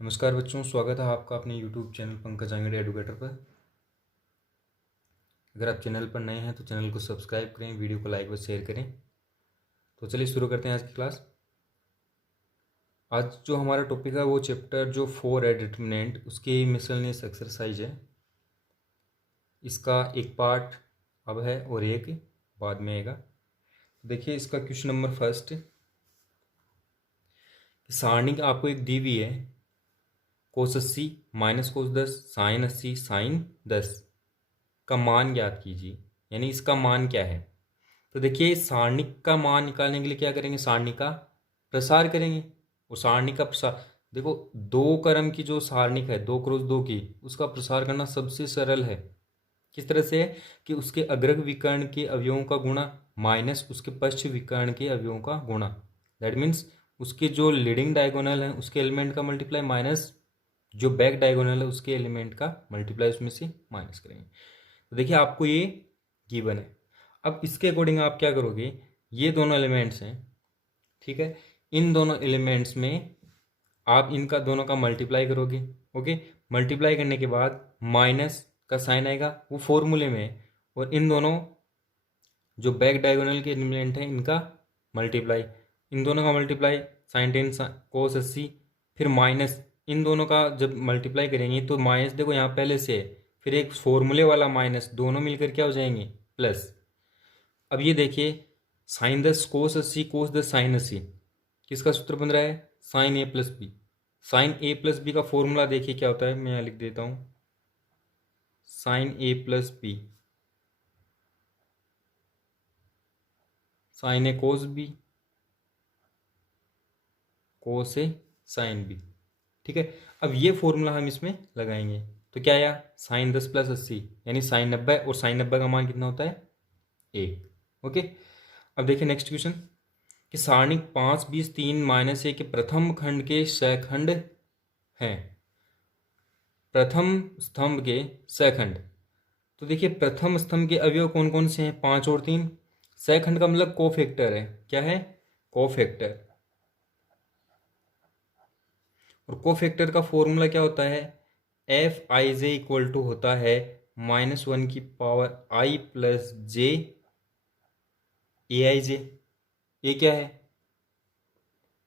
नमस्कार बच्चों, स्वागत है आपका अपने YouTube चैनल पंकज आंगड़े एडुकेटर पर। अगर आप चैनल पर नए हैं तो चैनल को सब्सक्राइब करें, वीडियो को लाइक व शेयर करें। तो चलिए शुरू करते हैं आज की क्लास। आज जो हमारा टॉपिक है वो चैप्टर जो 4 है डिटरमिनेंट, उसकी मिसलेनियस एक्सरसाइज है। इसका एक पार्ट अब है और एक बाद में आएगा। देखिए इसका क्वेश्चन नंबर फर्स्ट, सारणी आपको एक दी हुई है, कोस 80 माइनस कोस 10 साइन 80 साइन 10 का मान ज्ञात कीजिए, यानी इसका मान क्या है। तो देखिए सारणिक का मान निकालने के लिए क्या करेंगे, सारणी का प्रसार करेंगे। और सारणी का प्रसार देखो, दो क्रम की जो सारणिक है 2x2 की, उसका प्रसार करना सबसे सरल है। किस तरह से है कि उसके अग्रग विकर्ण के अवयवों का गुणा माइनस उसके पश्च विकर्ण के अवयवों का गुणा। दैट मीन्स उसके जो लीडिंग डायगोनल है उसके एलिमेंट का मल्टीप्लाई माइनस जो बैक डायगोनल है उसके एलिमेंट का मल्टीप्लाई, उसमें से माइनस करेंगे। तो देखिए आपको ये गिवन है। अब इसके अकॉर्डिंग आप क्या करोगे, ये दोनों एलिमेंट्स हैं, ठीक है, इन दोनों एलिमेंट्स में आप इनका दोनों का मल्टीप्लाई करोगे। ओके, मल्टीप्लाई करने के बाद माइनस का साइन आएगा, वो फॉर्मूले में है। और इन दोनों जो बैक डायगोनल के एलिमेंट हैं इनका मल्टीप्लाई, इन दोनों का मल्टीप्लाई साइन 10 कोस 80, फिर माइनस इन दोनों का जब मल्टीप्लाई करेंगे तो माइनस देखो यहाँ पहले से है, फिर एक फॉर्मूले वाला माइनस, दोनों मिलकर क्या हो जाएंगे प्लस। अब ये देखिए साइन 10 कोस 80 कोस 10 साइन 80, किसका सूत्र बन रहा है, साइन ए प्लस बी। साइन ए प्लस बी का फॉर्मूला देखिए क्या होता है, मैं यहाँ लिख देता हूँ, साइन ए प्लस बी, साइन ए कोस बी, कोस ए साइन बी। ठीक है, अब ये फॉर्मूला हम इसमें लगाएंगे तो क्या आया, साइन 10 प्लस 80 यानी साइन 90, और साइन 90 का मान कितना होता है 1। ओके, अब देखिए नेक्स्ट क्वेश्चन कि सारणिक 5 20 3 -1 के प्रथम खंड के सखंड हैं, प्रथम स्तंभ के सखंड। तो देखिए प्रथम स्तंभ के अवयव कौन कौन से हैं, 5 और 3। सखंड का मतलब कोफैक्टर है, क्या है कोफैक्टर। और कोफैक्टर का फॉर्मूला क्या होता है, f i j equal to होता है -1 की पावर आई प्लस जे ए आई जे। ये क्या है,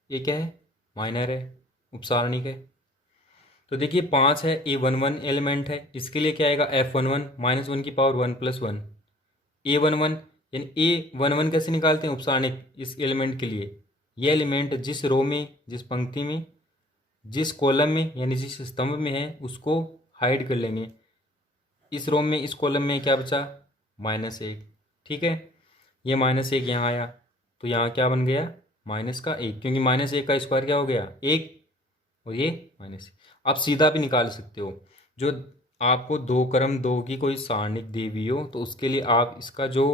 ये क्या है माइनर है, उपसारणिक है। तो देखिए 5 है, A11 एलिमेंट है, इसके लिए क्या आएगा F11 -1 की पावर 1 + 1 A11, यानी A11 कैसे निकालते हैं उपसारणिक इस एलिमेंट के लिए, ये एलिमेंट जिस रो में जिस पंक्ति में जिस कॉलम में यानी जिस स्तंभ में है उसको हाइड कर लेंगे। इस रो में इस कॉलम में क्या बचा -1, ठीक है, ये -1 यहाँ आया तो यहाँ क्या बन गया -1, क्योंकि -1 का स्क्वायर क्या हो गया 1, और ये -1। आप सीधा भी निकाल सकते हो, जो आपको 2x2 की कोई सारणिक दी हुई हो तो उसके लिए आप इसका जो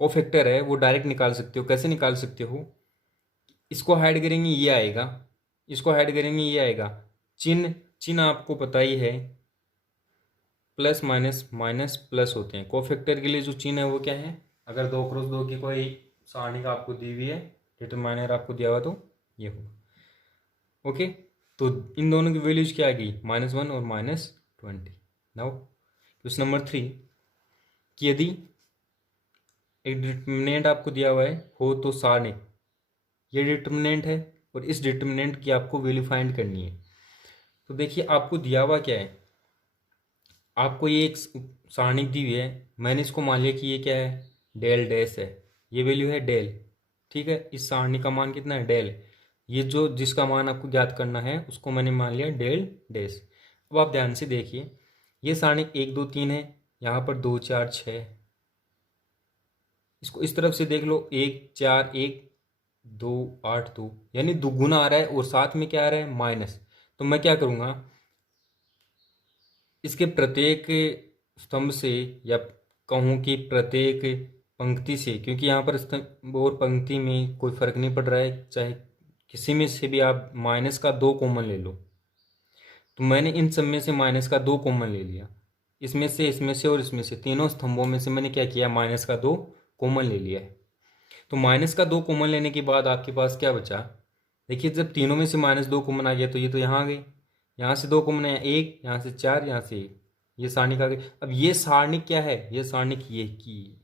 कोफैक्टर है वो डायरेक्ट निकाल सकते हो। कैसे निकाल सकते हो, इसको हाइड करेंगे ये आएगा, इसको हाइड करेंगे ये आएगा, चिन्ह चिन्ह आपको पता ही है, प्लस माइनस माइनस प्लस होते हैं। कोफैक्टर के लिए जो चिन्ह है वो क्या है, अगर 2x2 की कोई सारणिक आपको दी हुई है, डिटरमाइनर आपको दिया हुआ तो ये होगा। ओके, तो इन दोनों की वैल्यूज क्या आ गई -1 और -20। नाउ क्वेश्चन नंबर 3 कि यदि एक डिटरमिनेंट आपको दिया हुआ है हो तो सारणिक, ये डिटरमिनेंट है और इस डिटरमिनेंट की आपको वैल्यू फाइंड करनी है। तो देखिए आपको दिया हुआ क्या है, आपको ये एक सारणिक दी हुई है, मैंने इसको मान लिया कि ये क्या है डेल डैश है, ये वैल्यू है डेल, ठीक है, इस सारणी का मान कितना है डेल, ये जो जिसका मान आपको ज्ञात करना है उसको मैंने मान लिया डेल डैश। अब आप ध्यान से देखिए ये सारणी 1 2 3 है, यहाँ पर 2 4 6, इसको इस तरफ से देख लो 1 4 1 2 8 2, यानी दुगुना आ रहा है और साथ में क्या आ रहा है माइनस। तो मैं क्या करूँगा, इसके प्रत्येक स्तंभ से या कहूँ कि प्रत्येक पंक्ति से, क्योंकि यहाँ पर स्तंभ और पंक्ति में कोई फर्क नहीं पड़ रहा है, चाहे किसी में से भी आप माइनस का 2 कॉमन ले लो, तो मैंने इन सब में से माइनस का 2 कॉमन ले लिया, इसमें से और इसमें से, तीनों स्तंभों में से मैंने क्या किया माइनस का 2 कॉमन ले लिया है। तो माइनस का 2 कॉमन लेने के बाद आपके पास क्या बचा, देखिए जब तीनों में से -2 कॉमन आ गया तो ये तो यहाँ आ गई, यहाँ से 2 कॉमन है 1, यहाँ से 4, यहाँ से 1, ये सारणिक आ गई। अब ये सारणिक क्या है, ये सारणिक ये की,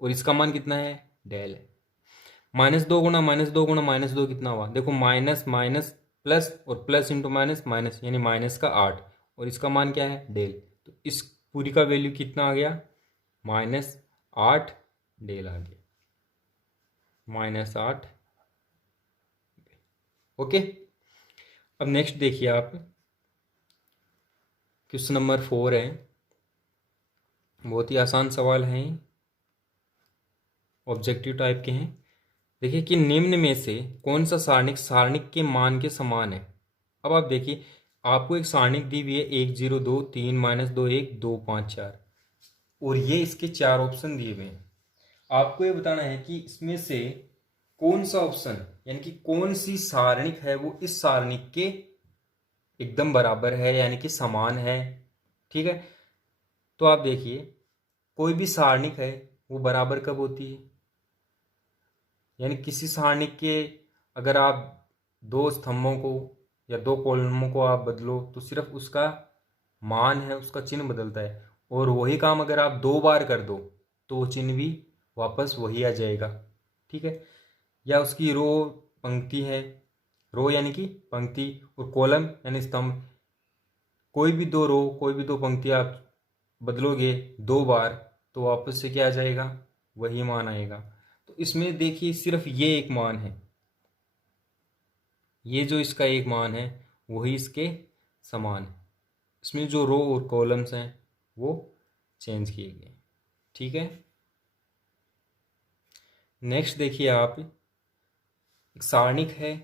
और इसका मान कितना है, डेल है। -2 गुणा -2 गुणा -2 कितना हुआ, देखो माइनस माइनस प्लस, और प्लस इंटू माइनस माइनस, यानी माइनस का 8, और इसका मान क्या है, डेल। तो इस पूरी का वैल्यू कितना आ गया, -8 डेल आ गया, -8। ओके, अब नेक्स्ट देखिए आप, क्वेश्चन नंबर 4 है, बहुत ही आसान सवाल हैं, ऑब्जेक्टिव टाइप के हैं। देखिए कि निम्न में से कौन सा सारणिक सारणिक के मान के समान है। अब आप देखिए आपको एक सारणिक दी हुई है 1 0 2 3 -2 1 2 5 4, और ये इसके 4 ऑप्शन दिए हुए हैं। आपको ये बताना है कि इसमें से कौन सा ऑप्शन, यानी कि कौन सी सारणिक है वो इस सारणिक के एकदम बराबर है, यानी कि समान है। ठीक है, तो आप देखिए कोई भी सारणिक है वो बराबर कब होती है, यानी किसी सारणिक के अगर आप 2 स्तंभों को या 2 कॉलमों को आप बदलो तो सिर्फ उसका मान है, उसका चिन्ह बदलता है, और वही काम अगर आप 2 बार कर दो तो वो चिन्ह भी वापस वही आ जाएगा। ठीक है, या उसकी रो पंक्ति है, रो यानी कि पंक्ति, और कॉलम यानी स्तंभ, कोई भी 2 रो कोई भी 2 पंक्ति आप बदलोगे 2 बार तो वापस से क्या आ जाएगा, वही मान आएगा। तो इसमें देखिए सिर्फ ये एक मान है, ये जो इसका एक मान है वही इसके समान है, इसमें जो रो और कॉलम्स हैं वो चेंज किए गए। ठीक है, नेक्स्ट देखिए आप, एक सारणिक है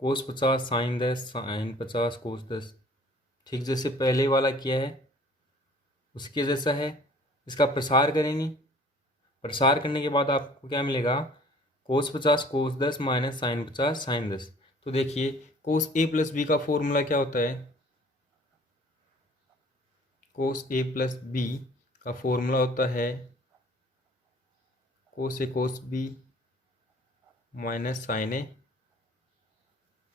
cos 50 sin 10 sin 50 cos 10, ठीक जैसे पहले वाला किया है उसके जैसा है। इसका प्रसार करेंगे, प्रसार करने के बाद आपको क्या मिलेगा, cos 50 cos 10 minus sin 50 sin 10। तो देखिए cos a प्लस बी का फॉर्मूला क्या होता है, cos a प्लस बी का फॉर्मूला होता है cos a cos b minus sin a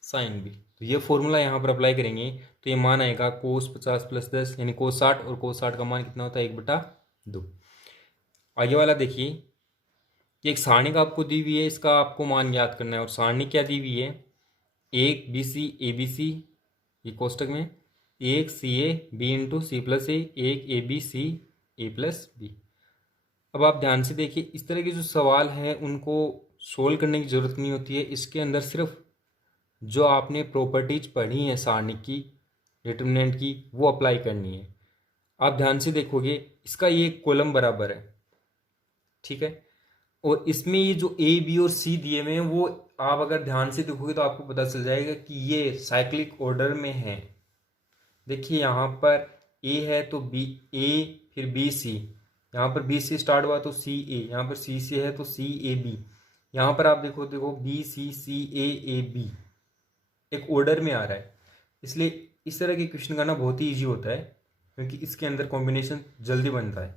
sin b। तो ये फॉर्मूला यहाँ पर अप्लाई करेंगे तो ये मान आएगा cos 50 प्लस 10 यानी cos 60, और cos 60 का मान कितना होता है 1/2। आगे वाला देखिए कि एक सारणिक आपको दी हुई है, इसका आपको मान ज्ञात करना है, और सारणिक क्या दी हुई है, 1 BC ABC, ये कोष्टक में 1 CA B into c plus a, 1 AB C A plus b. अब आप ध्यान से देखिए इस तरह के जो सवाल हैं उनको सोल्व करने की ज़रूरत नहीं होती है, इसके अंदर सिर्फ जो आपने प्रॉपर्टीज पढ़ी हैं सारणिक की, डिटर्मिनेंट की, वो अप्लाई करनी है। आप ध्यान से देखोगे इसका ये कॉलम बराबर है, ठीक है, और इसमें ये जो ए बी और सी दिए हुए हैं वो आप अगर ध्यान से देखोगे तो आपको पता चल जाएगा कि ये साइक्लिक ऑर्डर में है। देखिए यहाँ पर ए है तो बी ए, फिर बी सी, यहाँ पर बी से स्टार्ट हुआ तो सी ए, यहाँ पर सी से है तो सी ए बी, यहाँ पर आप देखो b c c a b, एक ऑर्डर में आ रहा है। इसलिए इस तरह के क्वेश्चन करना बहुत ही ईजी होता है क्योंकि इसके अंदर कॉम्बिनेशन जल्दी बनता है।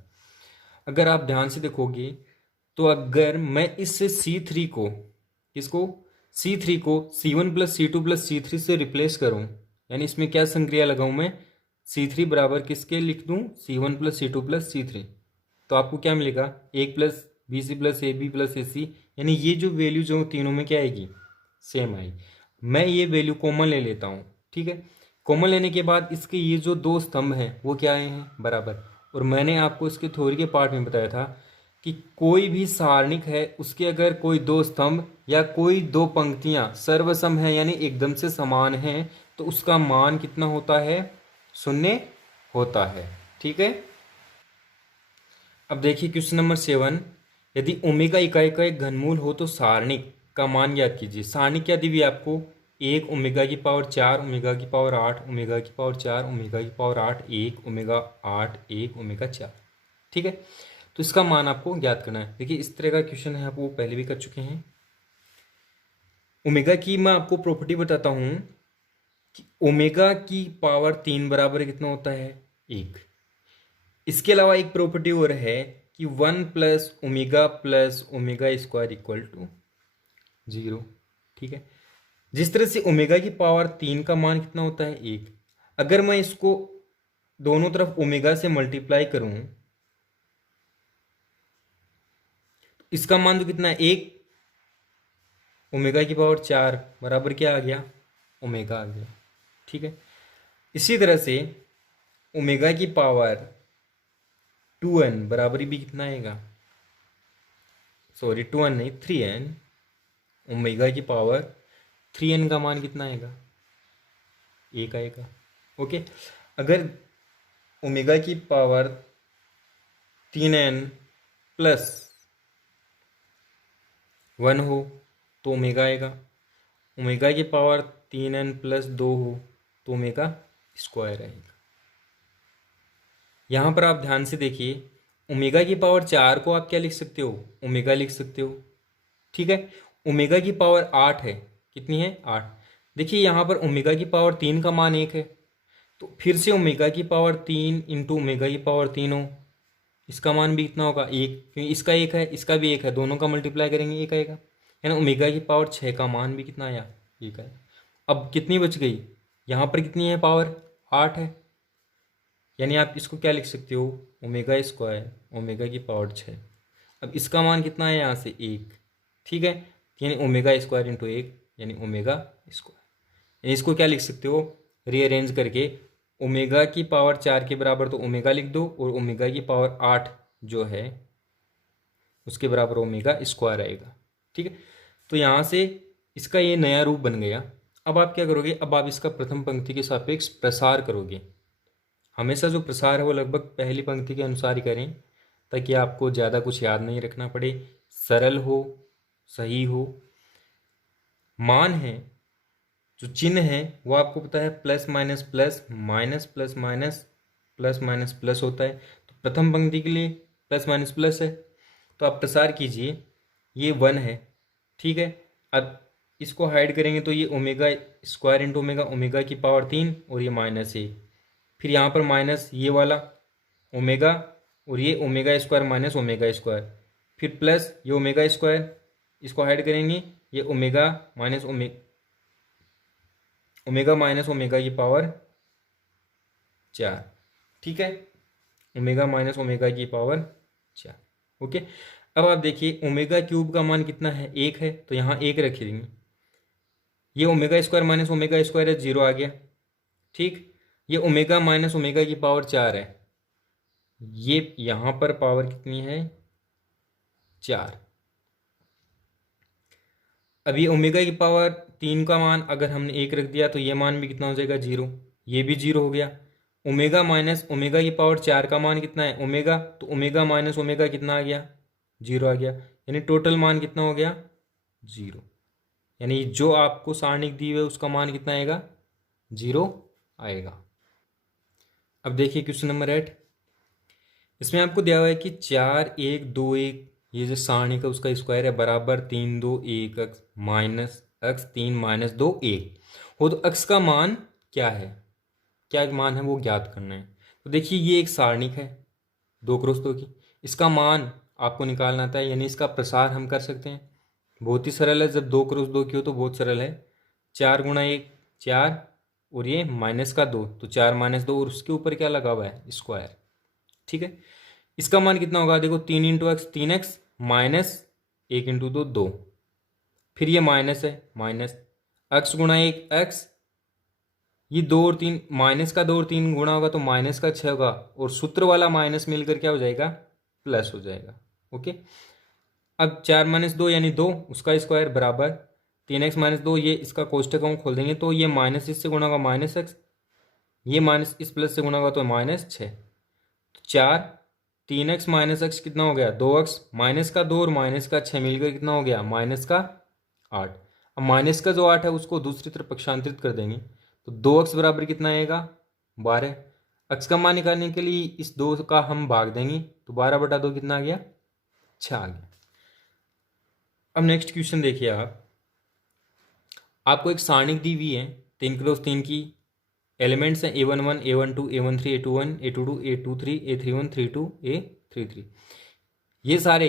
अगर आप ध्यान से देखोगे तो अगर मैं इससे C3 को, इसको C3 को C1 plus C2 plus C3 से रिप्लेस करूं, यानी इसमें क्या संक्रिया लगाऊं मैं, C3 बराबर किसके लिख दूं, C1 plus C2 plus C3, तो आपको क्या मिलेगा 1 plus BC plus AB plus AC, यानी ये जो वैल्यू जो तीनों में क्या आएगी, सेम आएगी। मैं ये वैल्यू कॉमन ले लेता हूँ, ठीक है, कॉमन लेने के बाद इसके ये जो 2 स्तंभ हैं वो क्या आए हैं, बराबर। और मैंने आपको इसके थ्योरी के पार्ट में बताया था कि कोई भी सारणिक है उसके अगर कोई 2 स्तंभ या कोई 2 पंक्तियां सर्वसम है यानी एकदम से समान हैं तो उसका मान कितना होता है, 0 होता है। ठीक है, अब देखिए क्वेश्चन नंबर 7, यदि ओमेगा इकाई का एक घनमूल हो तो सारणिक का मान ज्ञात कीजिए। सारणिक क्या दी हुई है आपको, 1 ओमेगा की पावर 4 ओमेगा की पावर 8 ओमेगा की पावर 4 ओमेगा की पावर 8 1 ओमेगा 8 1 ओमेगा 4। ठीक है, तो इसका मान आपको ज्ञात करना है। देखिए इस तरह का क्वेश्चन है, आप वो पहले भी कर चुके हैं। ओमेगा की मैं आपको प्रॉपर्टी बताता हूं कि ओमेगा की पावर 3 बराबर कितना होता है, 1। इसके अलावा एक प्रॉपर्टी और है कि 1 plus omega square equal to 0। ठीक है, जिस तरह से ओमेगा की पावर 3 का मान कितना होता है 1, अगर मैं इसको दोनों तरफ ओमेगा से मल्टीप्लाई करूं, इसका मान तो कितना है 1, ओमेगा की पावर 4 बराबर क्या आ गया, ओमेगा आ गया। ठीक है, इसी तरह से ओमेगा की पावर 2n बराबर भी कितना आएगा, सॉरी 2n नहीं 3n, ओमेगा की पावर 3n का मान कितना आएगा, 1 आएगा। ओके, अगर ओमेगा की पावर 3n प्लस 1 हो तो ओमेगा आएगा, ओमेगा की पावर 3n प्लस 2 हो तो ओमेगा स्क्वायर आएगा। यहाँ पर आप ध्यान से देखिए, ओमेगा की पावर 4 को आप क्या लिख सकते हो, ओमेगा लिख सकते हो। ठीक है, ओमेगा की पावर 8 है, कितनी है 8। देखिए यहाँ पर ओमेगा की पावर 3 का मान 1 है, तो फिर से ओमेगा की पावर 3 इंटू ओमेगा की पावर 3 हो, इसका मान भी कितना होगा 1, क्योंकि इसका 1 है इसका भी 1 है, दोनों का मल्टीप्लाई करेंगे 1 आएगा। यानी ओमेगा की पावर 6 का मान भी कितना आया, 1 आया। अब कितनी बच गई, यहाँ पर कितनी है पावर 8 है, यानी आप इसको क्या लिख सकते हो, ओमेगा स्क्वायर ओमेगा की पावर 6। अब इसका मान कितना है यहाँ से 1। ठीक है, यानी ओमेगा स्क्वायर इंटू 1 यानी ओमेगा स्क्वायर। यानी इसको क्या लिख सकते हो, रीअरेंज करके ओमेगा की पावर 4 के बराबर तो ओमेगा लिख दो, और ओमेगा की पावर 8 जो है उसके बराबर ओमेगा स्क्वायर आएगा। ठीक है, तो यहाँ से इसका ये नया रूप बन गया। अब आप क्या करोगे, अब आप इसका प्रथम पंक्ति के सापेक्ष प्रसार करोगे। हमेशा जो प्रसार है वो लगभग पहली पंक्ति के अनुसार ही करें, ताकि आपको ज़्यादा कुछ याद नहीं रखना पड़े, सरल हो, सही हो। मान है, जो चिन्ह है वो आपको पता है plus minus plus minus plus minus plus minus plus होता है, तो प्रथम पंक्ति के लिए प्लस माइनस प्लस है, तो आप प्रसार कीजिए, ये 1 है। ठीक है, अब इसको हाइड करेंगे तो ये omega square into omega, omega की पावर 3 और ये माइनस 1, फिर यहाँ पर माइनस ये वाला ओमेगा और ये omega square minus omega square, फिर प्लस ये ओमेगा स्क्वायर, इसको हाइड करेंगे ये omega minus omega minus omega की पावर 4। ठीक है, ओमेगा माइनस ओमेगा की पावर 4। ओके, अब आप देखिए ओमेगा क्यूब का मान कितना है 1 है, तो यहाँ 1 रख देंगे, ये omega square minus omega square है 0 आ गया। ठीक, ये ओमेगा माइनस ओमेगा की पावर 4 है, ये यहाँ पर पावर कितनी है 4। अब ये ओमेगा की पावर 3 का मान अगर हमने 1 रख दिया तो ये मान भी कितना हो जाएगा 0, ये भी 0 हो गया। ओमेगा माइनस ओमेगा की पावर 4 का मान कितना है ओमेगा, तो ओमेगा माइनस ओमेगा कितना आ गया 0 आ गया, यानी टोटल मान कितना हो गया 0। यानी जो आपको सारणिक दी हुई है उसका मान कितना आएगा 0 आएगा। अब देखिए क्वेश्चन नंबर 8, इसमें आपको दिया हुआ है कि 4 1 2 1 ये जो सारणी का उसका स्क्वायर है बराबर 3 2 1 अक्स माइनस अक्स 3 माइनस 2 1 हो, तो अक्स का मान क्या है, क्या मान है वो ज्ञात करना है। तो देखिए ये एक सारणिक है 2 क्रॉस 2 की, इसका मान आपको निकालना था, यानी इसका प्रसार हम कर सकते हैं, बहुत ही सरल है। जब 2 क्रॉस 2 की हो तो बहुत सरल है, 4 गुणा 1 4 और ये माइनस का 2 तो 4 माइनस 2 और उसके ऊपर क्या लगा हुआ है स्क्वायर। ठीक है, इसका मान कितना होगा, देखो 3 into x 3x minus 1 into 2 2, फिर ये माइनस है माइनस x गुणा 1 x, ये 2 और 3 माइनस का 2 और 3 गुणा होगा तो माइनस का 6 होगा, और सूत्र वाला माइनस मिलकर क्या हो जाएगा प्लस हो जाएगा। ओके, अब 4 माइनस 2 यानी 2 उसका स्क्वायर बराबर 3x माइनस 2, ये इसका कोष्टक हम खोल देंगे तो ये माइनस इससे गुणा होगा माइनस x, ये माइनस इस प्लस से गुणा होगा तो माइनस 6, तो 4 3x माइनस एक्स कितना हो गया 2x, माइनस का 2 और माइनस का 6 मिलकर कितना हो गया माइनस का 8। अब माइनस का जो 8 है उसको दूसरी तरफ पक्षांतरित कर देंगे तो 2x बराबर कितना आएगा 12। x का मान निकालने के लिए इस 2 का हम भाग देंगे तो 12/2 कितना आ गया 6 आ गया। अब नेक्स्ट क्वेश्चन देखिए आपको एक सारणिक दी हुई है 3 क्रॉस 3 की, एलिमेंट्स हैं A11 A12 A13 A21 A22 A23 A31 32 A33, ये सारे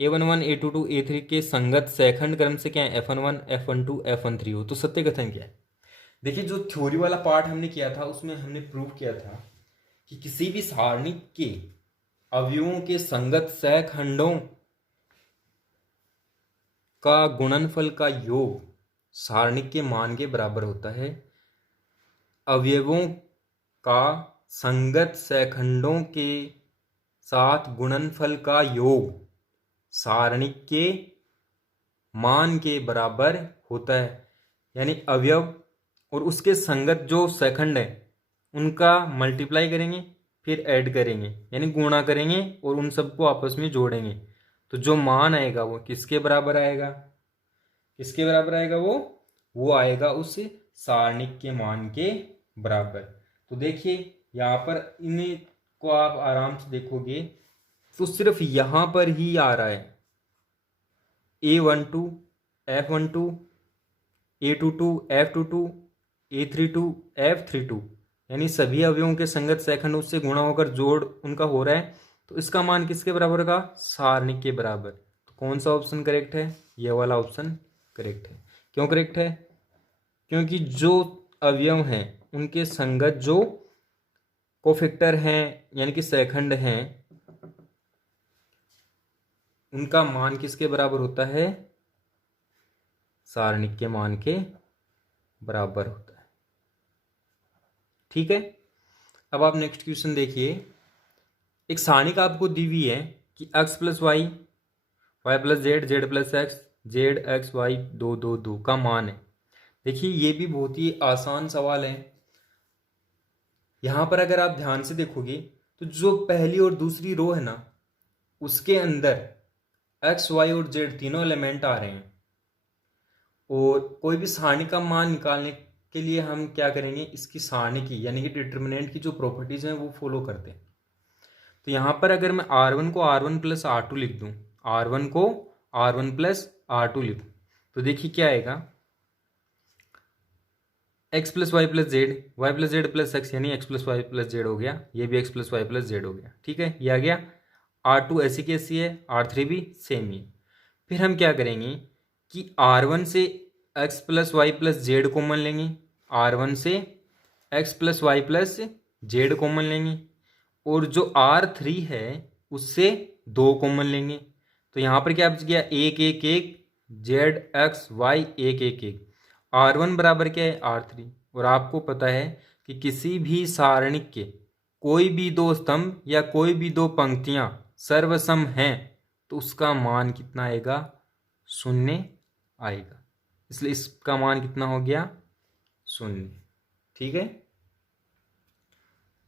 A11 A22 A3 के संगत सेकंड क्रम से क्या है F11 F12 F13 हो, तो सत्य कथन क्या है? देखिए जो थ्योरी वाला पार्ट हमने किया था उसमें हमने प्रूव किया था कि किसी भी सारणी के अवयवों के संगत सहखंडों का गुणनफल का योग सारणी के मान के बराबर होता है। अवयवों का संगत सहखंडों के साथ गुणनफल का योग सारणी के मान के बराबर होता है। यानी अवयव और उसके संगत जो सेकंड है उनका मल्टीप्लाई करेंगे फिर ऐड करेंगे यानी गुणा करेंगे और उन सबको आपस में जोड़ेंगे, तो जो मान आएगा वो किसके बराबर आएगा? किसके बराबर आएगा? वो आएगा उस सारणिक के मान के बराबर। तो देखिए यहाँ पर इन्हें को आप आराम से देखोगे तो सिर्फ यहाँ पर ही आ रहा है A12 F12 A22 F22 A32 F32, यानी सभी अवयवों के संगत सेकंड उससे गुणा होकर जोड़ उनका हो रहा है, तो इसका मान किसके बराबर होगा? सारणिक के बराबर। तो कौन सा ऑप्शन करेक्ट है? ये वाला ऑप्शन करेक्ट है। क्यों करेक्ट है? क्योंकि जो अवयव हैं उनके संगत जो कोफैक्टर हैं यानी कि सेकंड हैं उनका मान किसके बराबर होता है? सारणिक के मान के बराबर होता है। ठीक है, अब आप नेक्स्ट क्वेश्चन देखिए। एक सारणिक आपको दी हुई है कि x plus y y plus z z plus x z x y 2 2 2 का मान है। देखिए ये भी बहुत ही आसान सवाल है। यहां पर अगर आप ध्यान से देखोगे तो जो पहली और दूसरी रो है ना उसके अंदर एक्स वाई और जेड तीनों एलिमेंट आ रहे हैं, और कोई भी सारणी का मान निकालने के लिए हम क्या करेंगे? इसकी सारणी की यानी कि डिटर्मिनेंट की जो प्रॉपर्टीज हैं वो फॉलो करते हैं। तो यहाँ पर अगर मैं R1 को R1 प्लस R2 लिख दूँ, R1 को R1 प्लस R2 लिखूँ, तो देखिए क्या आएगा? x plus y plus z y plus z plus x यानी x plus y plus z हो गया, ये भी x plus y plus z हो गया। ठीक है, ये आ गया। R2 ऐसी की ऐसी है, R3 भी सेम ही है। फिर हम क्या करेंगे कि R1 से x plus y plus z common लेंगे, R1 से x plus y plus z common लेंगे, और जो R3 है उससे 2 कॉमन लेंगे। तो यहाँ पर क्या बच गया? 1 1 1 जेड एक्स वाई 1 1 1। R1 बराबर क्या है? R3। और आपको पता है कि किसी भी सारणिक के कोई भी दो स्तंभ या कोई भी दो पंक्तियां सर्वसम हैं तो उसका मान कितना आएगा? 0 आएगा। इसलिए इसका मान कितना हो गया? 0। ठीक है,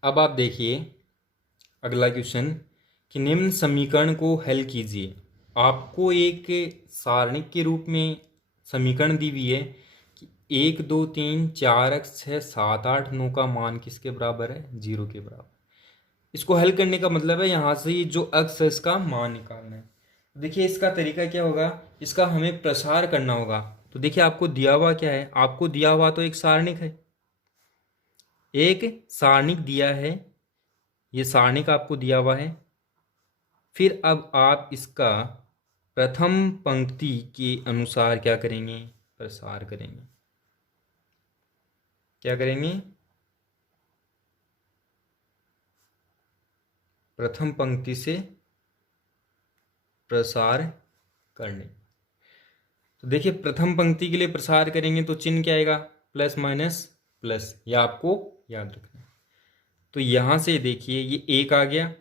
अब आप देखिए अगला क्वेश्चन कि निम्न समीकरण को हल कीजिए। आपको एक सारणिक के रूप में समीकरण दी हुई है कि 1 2 3 4 x 6 7 8 9 का मान किसके बराबर है? 0 के बराबर। इसको हल करने का मतलब है यहाँ से जो अक्स है इसका मान निकालना है। देखिए इसका तरीका क्या होगा? इसका हमें प्रसार करना होगा। तो देखिए आपको दिया हुआ क्या है? आपको दिया हुआ तो एक सारणिक है, एक सारणिक दिया है, ये सारणिक आपको दिया हुआ है। फिर अब आप इसका प्रथम पंक्ति के अनुसार क्या करेंगे? प्रसार करेंगे। क्या करेंगे? प्रथम पंक्ति से प्रसार करने। तो देखिए प्रथम पंक्ति के लिए प्रसार करेंगे तो चिन्ह क्या आएगा? प्लस माइनस प्लस, यह आपको याद रखना है। तो यहां से देखिए ये 1 आ गया,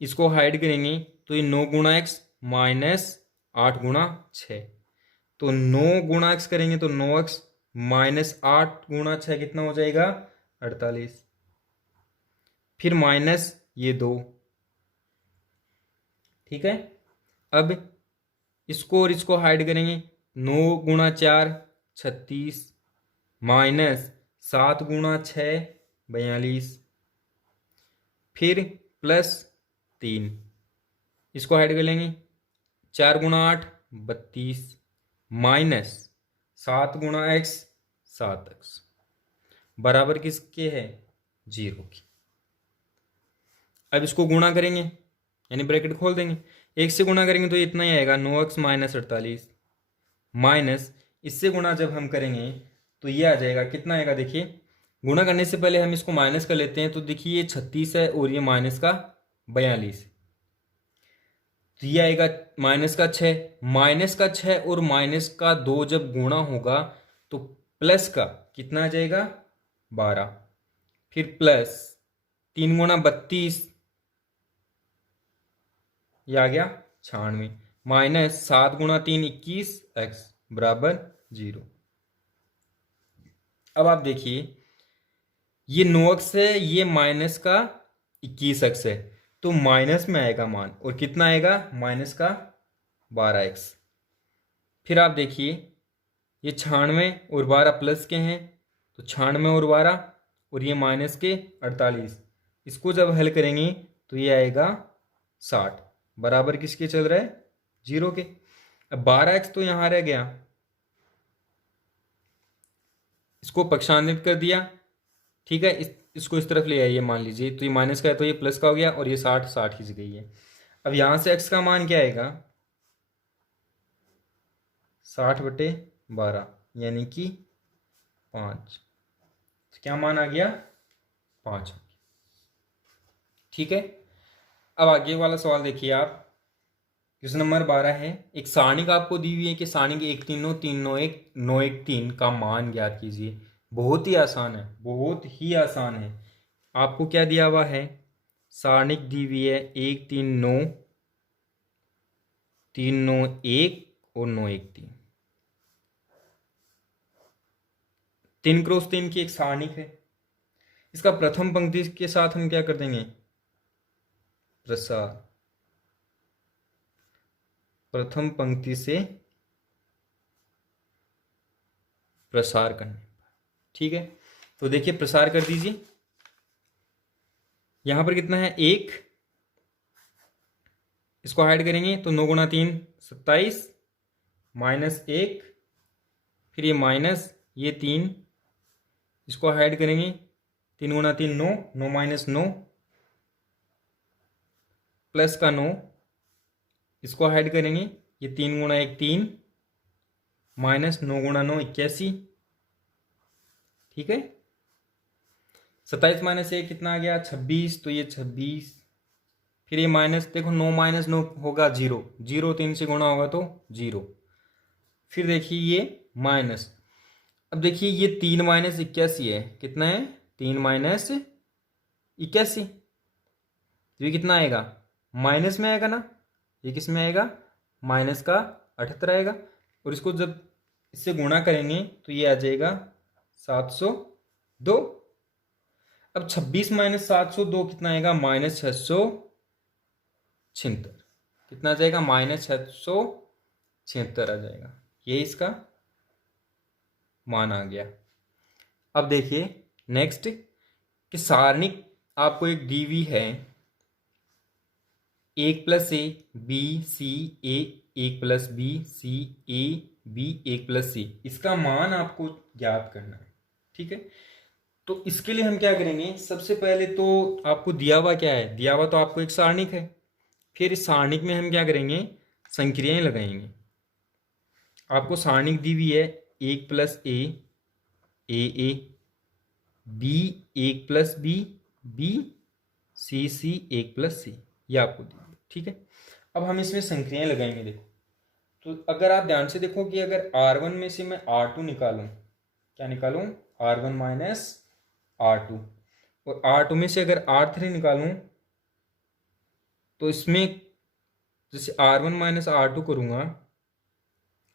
इसको हाइड करेंगे तो ये 9 गुणा एक्स माइनस 8 गुणा 6। तो 9 गुणा एक्स करेंगे तो 9x माइनस 8 गुणा 6 कितना हो जाएगा? 48। फिर माइनस ये 2। ठीक है, अब इसको और इसको हाइड करेंगे, 9 गुणा 4 36 माइनस 7 गुणा 6 42, फिर प्लस 3, इसको हाइड कर लेंगे, 4 गुणा 8 32 माइनस 7 गुणा एक्स 7x बराबर किसके है? 0 की। अब इसको गुणा करेंगे यानी ब्रैकेट खोल देंगे, एक से गुणा करेंगे तो इतना ही आएगा 9x माइनस 48, माइनस इससे गुणा जब हम करेंगे तो ये आ जाएगा, कितना आएगा देखिए, गुणा करने से पहले हम इसको माइनस कर लेते हैं, तो देखिए ये 36 है और ये माइनस का 42, तो ये आएगा माइनस का 6 और माइनस का 2 जब गुणा होगा तो प्लस का कितना आ जाएगा 12, फिर प्लस 3 × 32, ये आ गया 96, माइनस 7 × 3 21, x बराबर 0। अब आप देखिए ये 9x है, ये माइनस का 21x है, तो माइनस में आएगा मान, और कितना आएगा माइनस का 12x। फिर आप देखिए ये 96 और 12 प्लस के हैं, तो 96 और 12 और ये माइनस के 48, इसको जब हल करेंगे तो ये आएगा 60, बराबर किसके चल रहा है 0 के। अब 12x तो यहाँ रह गया, इसको पक्षांतरित कर दिया, ठीक है, इसको इस तरफ ले आइए, मान लीजिए तो ये माइनस का है तो ये प्लस का हो गया, और ये 60 की जगह ही है। अब यहां से x का मान क्या आएगा 60/12 यानी कि 5, तो क्या मान आ गया 5। ठीक है, अब आगे वाला सवाल देखिए आप, क्वेश्चन नंबर 12 है, एक सारणिक आपको दी हुई है कि सारणिक 1 3 9 3 9 1 9 1 3 का मान ज्ञात कीजिए। बहुत ही आसान है, बहुत ही आसान है। आपको क्या दिया हुआ है, सारणिक दी हुई है 1 3 9 3 9 1 और 9 1 3, 3 × 3 की एक सारणिक है। इसका प्रथम पंक्ति के साथ हम क्या कर देंगे, प्रसार, प्रथम पंक्ति से प्रसार करने, ठीक है। तो देखिए प्रसार कर दीजिए, यहां पर कितना है 1, इसको ऐड करेंगे तो 9 × 3 27, -1, फिर ये माइनस ये 3, इसको ऐड करेंगे 3 × 3 9, 9 - 9, प्लस का 9, इसको ऐड करेंगे ये 3 × 1 3, -9 × 9 81, ठीक है। 27 - 1 कितना आ गया 26, तो ये 26, फिर ये माइनस, देखो 9 - 9 होगा 0, 0 3 से गुणा होगा तो 0, फिर देखिए ये माइनस, अब देखिए ये 3 - 81 है, कितना है 3 - 81, ये कितना आएगा माइनस में आएगा ना, ये किस में आएगा माइनस का 78 आएगा, और इसको जब इससे गुणा करेंगे तो ये आ जाएगा 702। अब 26 - 702 कितना आएगा -676, कितना आ जाएगा -676 आ जाएगा, ये इसका मान आ गया। अब देखिए नेक्स्ट कि सारणिक आपको एक दी है 1 + a b c a 1 + b c a b 1 + c, इसका मान आपको ज्ञात करना है, ठीक है। तो इसके लिए हम क्या करेंगे, सबसे पहले तो आपको दिया हुआ क्या है, दिया हुआ तो आपको एक सारणिक है, फिर इस सारणिक में हम क्या करेंगे संक्रियाएं लगाएंगे। आपको सारणिक दी हुई है 1 + a b 1 + b b c 1 + c, ये आपको दी है, ठीक है। अब हम इसमें संक्रियाएं लगाएंगे। देखो तो अगर आप ध्यान से देखो कि अगर R1 में से मैं R2 निकालूं, क्या निकालूं R1 - R2, और R2 में से अगर R3 निकालूं तो इसमें जैसे R1 - R2 करूंगा,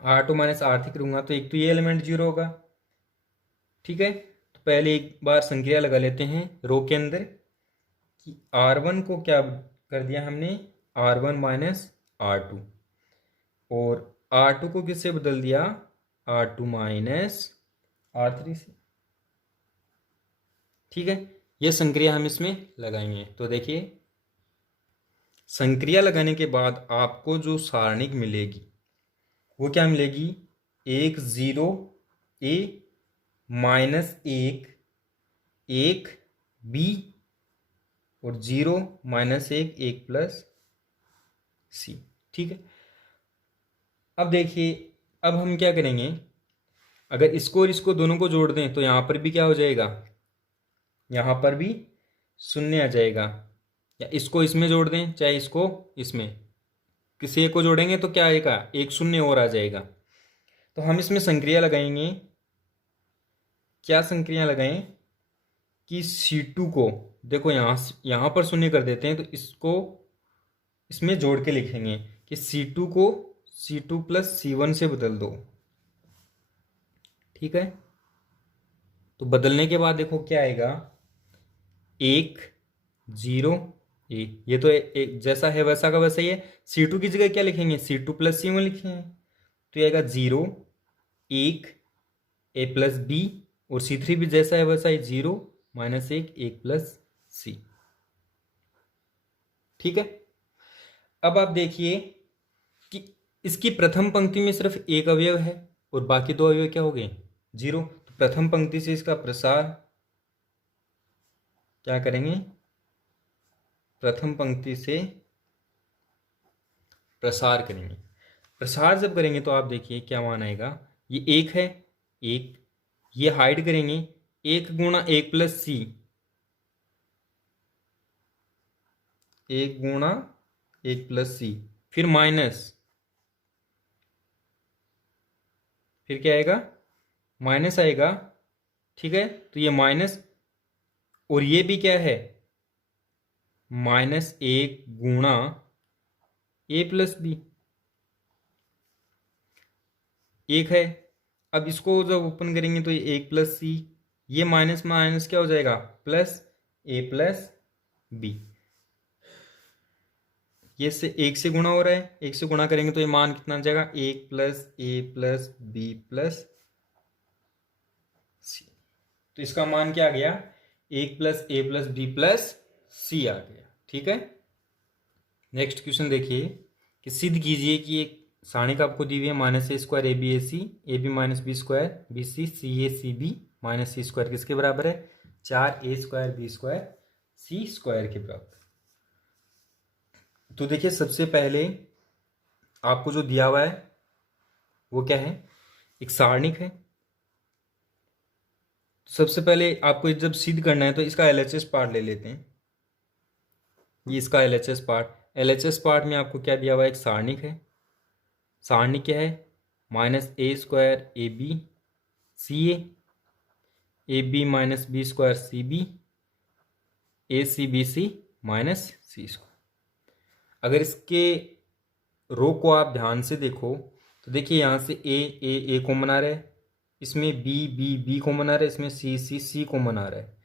R2 - R3 करूंगा तो एक तो ये एलिमेंट 0 होगा, ठीक है। तो पहले एक बार संक्रिया लगा लेते हैं रो के अंदर कि R1 को क्या कर दिया हमने R1 - R2, और R2 को किससे बदल दिया R2 - R3 से, ठीक है। ये संक्रिया हम इसमें लगाएंगे। तो देखिए संक्रिया लगाने के बाद आपको जो सारणिक मिलेगी वो क्या मिलेगी, 1 0 a -1 1 b और 0 - 1 1 + c, ठीक है। अब देखिए, अब हम क्या करेंगे, अगर इसको और इसको दोनों को जोड़ दें तो यहाँ पर भी क्या हो जाएगा, यहाँ पर भी शून्य आ जाएगा। या इसको इसमें जोड़ दें चाहे इसको इसमें, किसी एक को जोड़ेंगे तो क्या आएगा, एक शून्य और आ जाएगा। तो हम इसमें संक्रिया लगाएंगे। क्या संक्रिया लगाएं कि C2 को, देखो यहाँ पर शून्य कर देते हैं तो इसको इसमें जोड़ के लिखेंगे कि C2 को C2 प्लस C1 से बदल दो। ठीक है, तो बदलने के बाद देखो क्या आएगा, 1 0 ये तो एक जैसा है वैसा का वैसा ही है। C2 की जगह क्या लिखेंगे, C2 प्लस C1 लिखेंगे, तो ये आएगा 0 1 A प्लस B, और C3 भी जैसा है वैसा ही 0 -1 1 प्लस C। ठीक है। अब आप देखिए कि इसकी प्रथम पंक्ति में सिर्फ एक अवयव है और बाकी दो अवयव क्या हो गए, 0। तो प्रथम पंक्ति से इसका प्रसार क्या करेंगे, प्रथम पंक्ति से प्रसार करेंगे। प्रसार जब करेंगे तो आप देखिए क्या मान आएगा, ये 1 है, 1, ये हाइड करेंगे, 1 गुणा 1 प्लस C, 1 गुणा 1 प्लस C, फिर माइनस, फिर क्या आएगा, माइनस आएगा। ठीक है, तो ये माइनस, और ये भी क्या है, -1 गुणा A प्लस B, 1 है। अब इसको जब ओपन करेंगे तो ये 1 प्लस C, ये माइनस माइनस क्या हो जाएगा, प्लस A प्लस B। ये से 1 से गुणा हो रहा है, 1 से गुणा करेंगे तो ये मान कितना आ जाएगा, 1 plus A plus B plus C। तो इसका मान क्या आ गया, 1 plus A plus B plus C आ गया। ठीक है, नेक्स्ट क्वेश्चन देखिए कि सिद्ध कीजिए कि एक सारणिक आपको दी हुई है -a² ABAC AB -b² BC CA CB -c² किसके बराबर है, 4a² b² c² के बराबर। तो देखिए सबसे पहले आपको जो दिया हुआ है वो क्या है, एक सारणिक है। सबसे पहले आपको जब सिद्ध करना है तो इसका LHS पार्ट ले लेते हैं। ये इसका LHS पार्ट में आपको क्या दिया हुआ है, एक सारणिक है। सारणिक क्या है, -a² AB CA AB -b² CB AC BC -c²। अगर इसके रो को आप ध्यान से देखो तो देखिए यहाँ से ए कॉमन आ रहा है, इसमें बी कॉमन आ रहा है, इसमें सी कॉमन आ रहा है।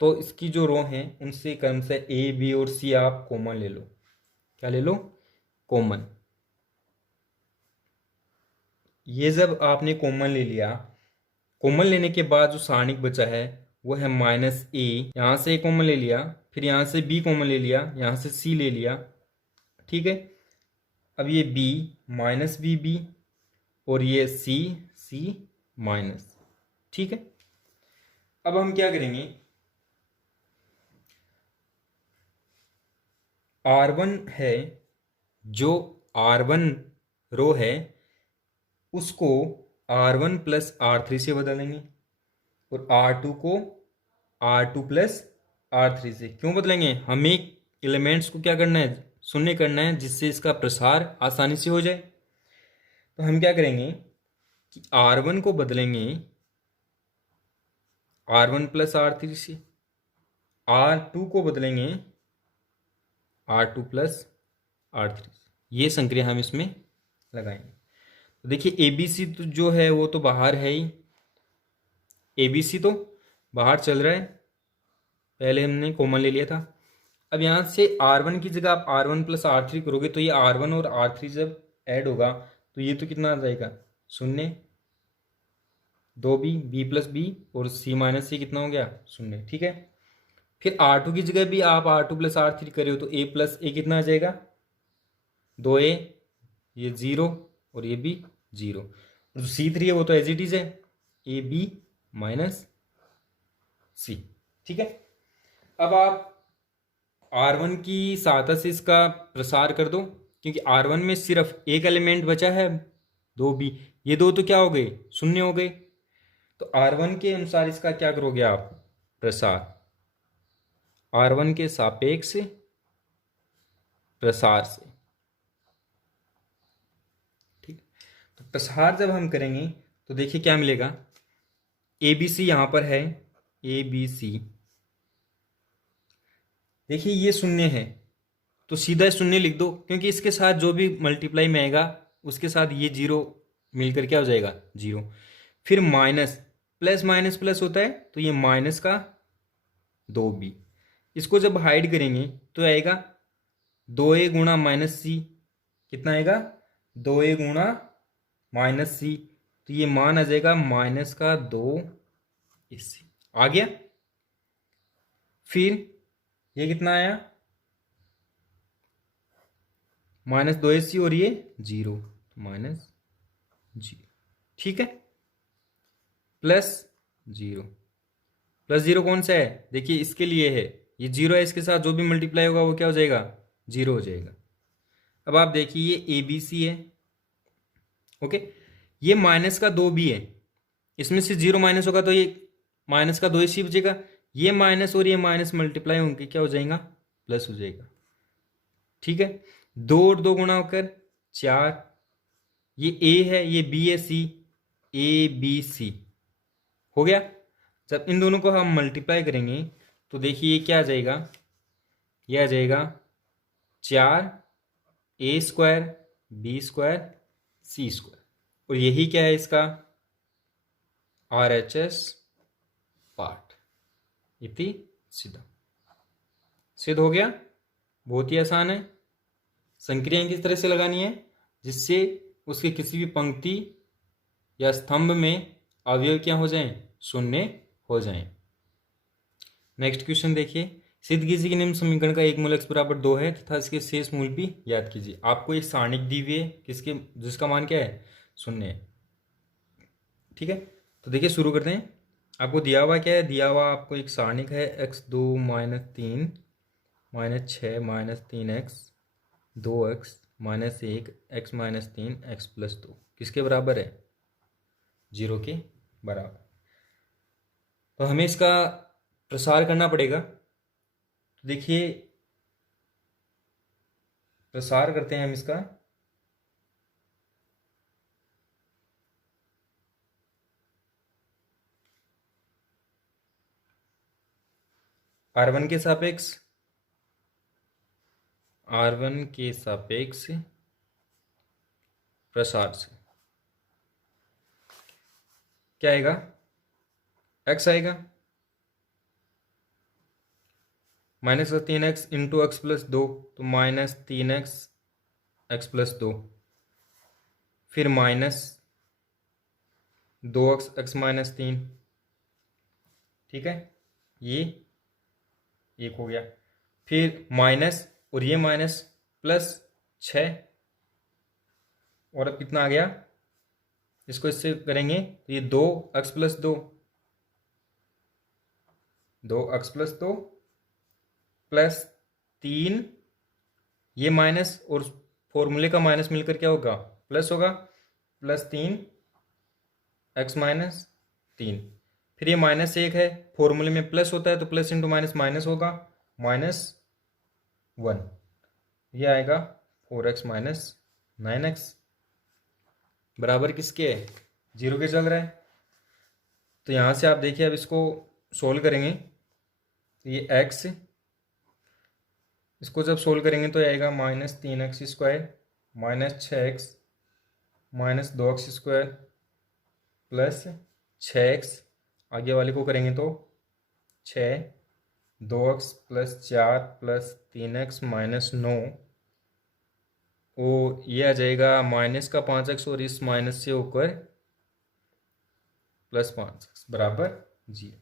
तो इसकी जो रो हैं उनसे क्रम से ए बी और सी आप कॉमन ले लो। क्या ले लो, कॉमन। ये जब आपने कॉमन ले लिया, कॉमन लेने के बाद जो सारणिक बचा है वो है -a, यहाँ से ए कॉमन ले लिया, फिर यहाँ से बी कॉमन ले लिया, यहाँ से सी ले लिया। ठीक है, अब ये b -bb और ये c माइनस। ठीक है, अब हम क्या करेंगे, R1 है, जो R1 रो है उसको R1 प्लस R3 से बदलेंगे, और R2 को R2 प्लस R3 से। क्यों बदलेंगे, हमें एलिमेंट्स को क्या करना है, शून्य करना है, जिससे इसका प्रसार आसानी से हो जाए। तो हम क्या करेंगे कि R1 को बदलेंगे R1 प्लस R3 से, R2 को बदलेंगे R2 प्लस R3 से। ये संक्रिया हम इसमें लगाएंगे। तो देखिए ABC तो जो है वो तो बाहर है ही, ABC तो बाहर चल रहा है, पहले हमने कॉमन ले लिया था। अब यहाँ से R1 की जगह आप R1 प्लस R3 करोगे तो ये R1 और R3 जब ऐड होगा तो ये तो कितना आ जाएगा, 0, 2b b प्लस b और c माइनस c कितना हो गया, 0। ठीक है, फिर R2 की जगह भी आप R2 प्लस R3 करे हो तो a प्लस a कितना आ जाएगा, 2a, ये 0 और ये भी 0, और जो C3 है वो तो एज इट इज है, ए बी माइनस सी। ठीक है, अब आप R1 की सहायता से इसका प्रसार कर दो। क्योंकि R1 में सिर्फ एक एलिमेंट बचा है, 2B, ये दो तो क्या हो गए, शून्य हो गए। तो R1 के अनुसार इसका क्या करोगे आप, प्रसार, R1 के सापेक्ष प्रसार से। ठीक, तो प्रसार जब हम करेंगे तो देखिए क्या मिलेगा, ABC यहां पर है, ABC, देखिए ये शून्य है तो सीधा शून्य लिख दो, क्योंकि इसके साथ जो भी मल्टीप्लाई में आएगा उसके साथ ये जीरो मिलकर क्या हो जाएगा, जीरो। फिर माइनस, प्लस माइनस प्लस होता है तो ये माइनस का 2B, इसको जब हाइड करेंगे तो आएगा 2A गुणा माइनस सी, कितना आएगा, 2A गुणा माइनस सी, तो ये मान आ जाएगा माइनस का 2AC, आ गया। फिर ये कितना आया, माइनस 2AC और ये जीरो, माइनस जीरो, ठीक है, प्लस जीरो, प्लस जीरो कौन सा है, देखिए इसके लिए है, ये जीरो है, इसके साथ जो भी मल्टीप्लाई होगा वो क्या हो जाएगा, जीरो हो जाएगा। अब आप देखिए ये ABC है, ओके, ये माइनस का 2B है, इसमें से जीरो माइनस होगा तो ये माइनस का 2AC बचेगा, ये माइनस और ये माइनस मल्टीप्लाई होंगे क्या हो जाएगा, प्लस हो जाएगा, ठीक है। 2 और 2 गुणा होकर 4, ये A है, ये B है, C, ABC हो गया। जब इन दोनों को हम मल्टीप्लाई करेंगे तो देखिए ये क्या आ जाएगा, ये आ जाएगा 4A² B² C², और यही क्या है इसका RHS पार्ट, इति सिद्ध, सिद्ध हो गया। बहुत ही आसान है। संक्रियाएं किस तरह से लगानी है, जिससे उसकी किसी भी पंक्ति या स्तंभ में अवयव क्या हो जाएं, शून्य हो जाएं। नेक्स्ट क्वेश्चन देखिए, सिद्ध कीजिए कि निम्न समीकरण का एक मूल x बराबर 2 है तथा इसके शेष मूल भी ज्ञात कीजिए। आपको एक सारणिक दी हुई है किसके, जिसका मान क्या है, शून्य है, ठीक है। तो देखिए शुरू करते हैं। आपको दिया हुआ क्या है, दिया हुआ आपको एक सारणिक है x2 -3 -6 -3x 2x -1 x -3 x + 2 किसके बराबर है, 0 के बराबर। तो हमें इसका प्रसार करना पड़ेगा। तो देखिए प्रसार करते हैं हम इसका। R1 के सापेक्ष, R1 के सापेक्ष प्रसार से क्या आएगा, x आएगा, -3x इंटू एक्स प्लस 2, तो -3x x + 2, फिर -2x x -3, ठीक है, ये एक हो गया। फिर माइनस और ये माइनस प्लस 6, और अब कितना आ गया, इसको इससे करेंगे तो ये 2x + 2, 2x + 2 प्लस 3, ये माइनस और फॉर्मूले का माइनस मिलकर क्या होगा, प्लस होगा, +3 x -3, फिर ये -1 है, फॉर्मूले में प्लस होता है तो प्लस इंटू माइनस माइनस होगा, -1, ये आएगा 4x - 9x बराबर किसके है, 0 के चल रहा है। तो यहाँ से आप देखिए अब इसको सोल्व करेंगे तो ये x, इसको जब सोल्व करेंगे तो आएगा -3x² -6x -2x² plus 6x, आगे वाले को करेंगे तो 6, 2x + 4 + 3x -9, और ये आ जाएगा -5x, और इस माइनस से होकर +5x बराबर 0।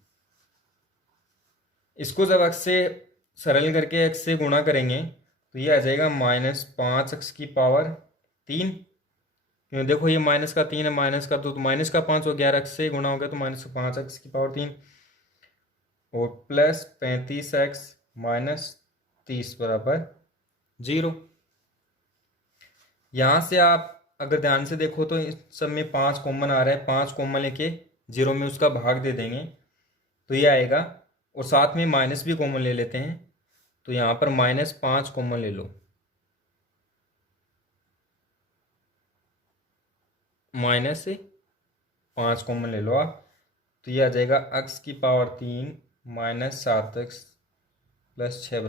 इसको जब x से सरल करके x से गुणा करेंगे तो ये आ जाएगा -5x की पावर 3, क्योंकि देखो ये माइनस का 3 है, माइनस का 2 तो माइनस का 5 हो गया, x से गुणा हो गया तो -5x की पावर 3, और प्लस 35x - 30 बराबर 0। यहाँ से आप अगर ध्यान से देखो तो इस सब में 5 कॉमन आ रहा है, 5 कॉमन लेके 0 में उसका भाग दे देंगे तो ये आएगा। और साथ में माइनस भी कॉमन ले लेते हैं, तो यहाँ पर -5 कॉमन ले लो, -5 कॉमन ले लो आप, तो ये आ जाएगा x⁻³ -7x + 6 =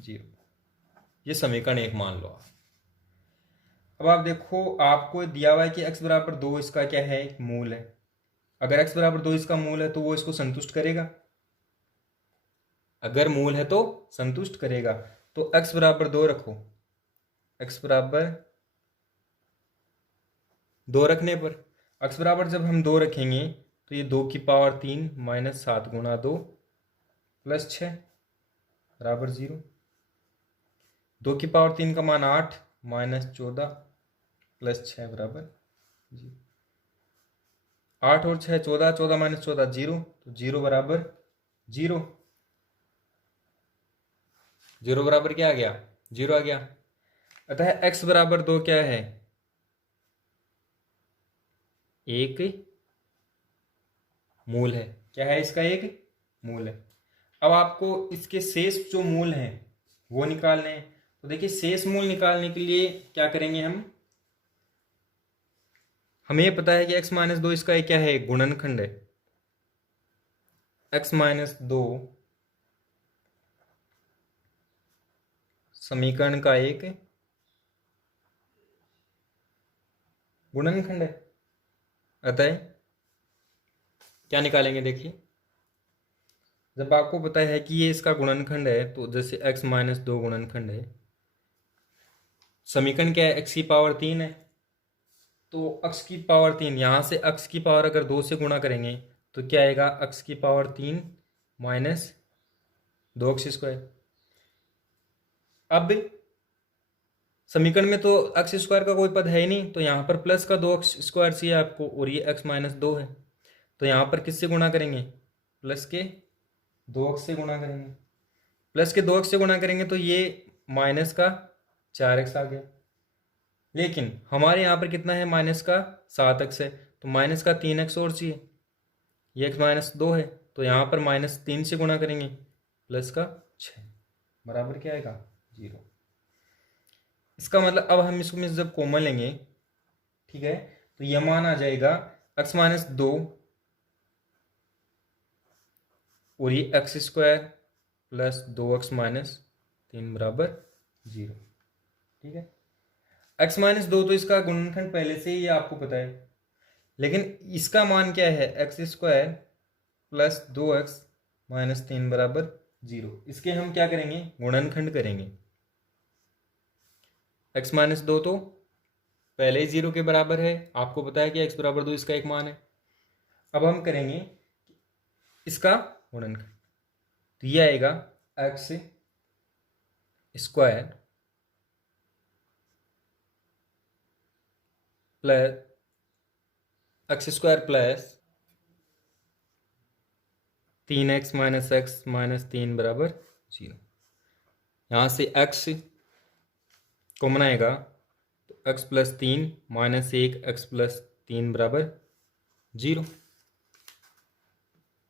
0। ये समीकरण 1 मान लो आप। अब आप देखो, आपको दिया हुआ है कि x=2 इसका क्या है, मूल है। अगर x=2 इसका मूल है तो वो इसको संतुष्ट करेगा, अगर मूल है तो संतुष्ट करेगा। तो x=2 रखो, x=2 रखने पर x जब हम 2 रखेंगे तो ये 2⁻³ -7 × 2 + 6 = 0। 2⁻³ का मान 8 -14 + 6 = 0। 8 और 6 14, 14 - 14 0, तो 0 = 0। 0 बराबर क्या आ गया, 0 आ गया। अतः x=2 क्या है, एक मूल है। क्या है, इसका एक मूल है। अब आपको इसके शेष जो मूल हैं वो निकालने हैं। तो देखिए, शेष मूल निकालने के लिए क्या करेंगे हम, हमें ये पता है कि x-2 इसका एक क्या है, गुणनखंड है। x-2 समीकरण का एक गुणनखंड है। अतः क्या निकालेंगे, देखिए, जब आपको पता है कि ये इसका गुणनखंड है, तो जैसे x-2 गुणनखंड है, समीकरण क्या है, x⁻³ है, तो x⁻³ यहाँ से x की पावर अगर 2 से गुणा करेंगे तो क्या आएगा, x⁻³ - 2x²। अब समीकरण में तो x² का कोई पद है ही नहीं, तो यहाँ पर प्लस का 2x² चाहिए आपको, और ये x-2 है, तो यहाँ पर किससे गुणा करेंगे, प्लस के 2x से गुणा करेंगे। प्लस के 2x से गुणा करेंगे तो ये माइनस का 4x आ गया। लेकिन हमारे यहाँ पर कितना है, माइनस का 7x है, तो माइनस का 3x और चाहिए। ये x-2 है, तो यहाँ पर -3 से गुणा करेंगे, प्लस का 6 बराबर क्या आएगा, 0। इसका मतलब अब हम इसको में जब कॉमन लेंगे, ठीक है, तो यह मान आ जाएगा x-2 और ये x² + 2x - 3 = 0। ठीक है, x-2 तो इसका गुणनखंड पहले से ही आपको पता है, लेकिन इसका मान क्या है, x² + 2x - 3 = 0। इसके हम क्या करेंगे, गुणनखंड करेंगे। x-2 तो पहले ही 0 के बराबर है, आपको पता है कि x=2 इसका एक मान है। अब हम करेंगे इसका गुणनखंड, तो ये आएगा x² x² + 3x - x - 3 = 0। यहाँ से x कॉमन आएगा, तो x + 3 - 1 x + 3 = 0।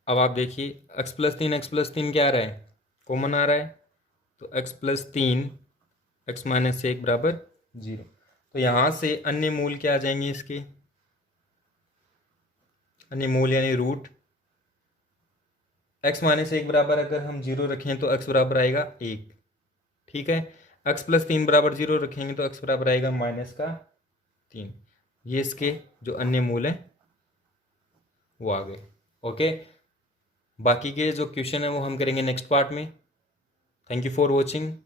अब आप देखिए, x + 3 x + 3 क्या आ रहा है, कॉमन आ रहा है, तो x + 3 x - 1 = 0। तो यहाँ से अन्य मूल क्या आ जाएंगे, इसके अन्य मूल यानी रूट। x - 1 बराबर अगर हम 0 रखें तो x बराबर आएगा 1। ठीक है, x + 3 = 0 रखेंगे तो x बराबर आएगा -3। ये इसके जो अन्य मूल हैं वो आ गए। ओके, बाकी के जो क्वेश्चन है वो हम करेंगे नेक्स्ट पार्ट में। Thank you for watching.